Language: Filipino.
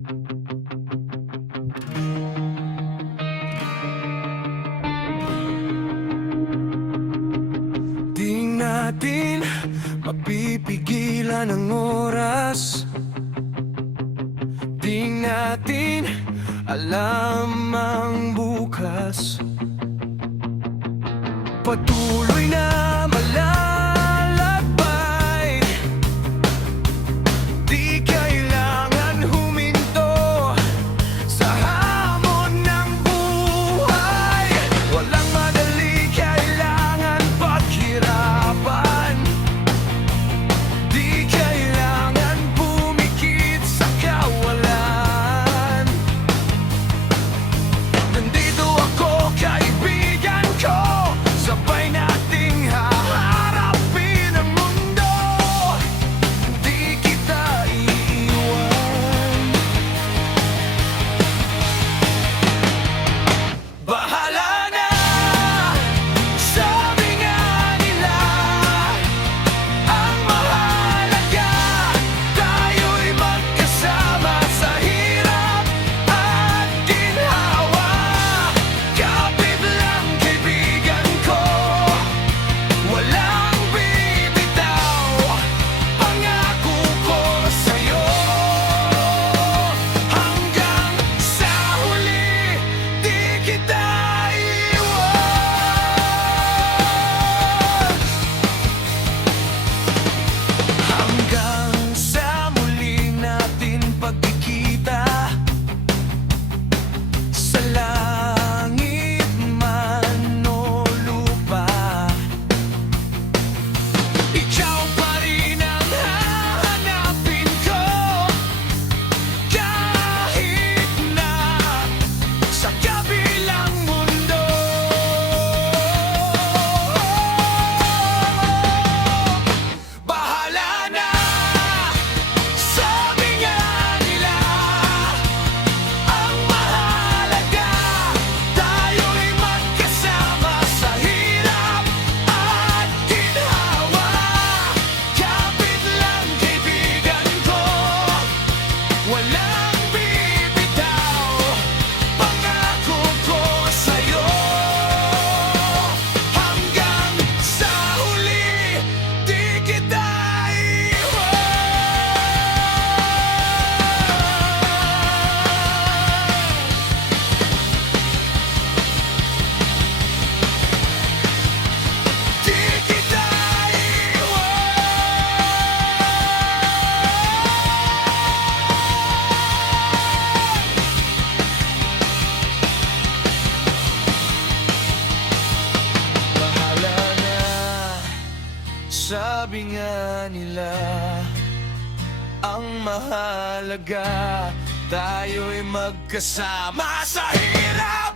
Di natin mapipigilan ang oras. Di natin alam ang bukas. Patuloy na malalakbay. Di kailangan huminto sa hamon ng buhay. Walang madali, kailangan paghirapan. Di kailangan pumikit sa kawalan. Nandito ako, kaibigan ko. Sabay nating haharapin ang mundo. Di kita iiwan. Bahala na, sabi nga nila. Ang mahalaga, tayo'y magkasama sa hirap at ginhawa. Kapit lang, kaibigan ko. Walang bibitaw, pangako ko sa'yo. Hanggang sa huli, di kita iwan. Hanggang sa muli natin pagkikita, sa langit man o lupa. Ikaw pa rin ang hahanapin ko. Kahit na sa kabilang mundo. Bahala na, sabi nga nila. Ang mahalaga, tayo'y magkasama sa hirap at ginhawa. Kapit lang, kaibigan ko. Walang bibitaw, pangako ko sa'yo. Hanggang sa huli, di kita iwan. Di kita Bahala na, sabi nga nila. Ang mahalaga, tayo'y magkasama sa hirap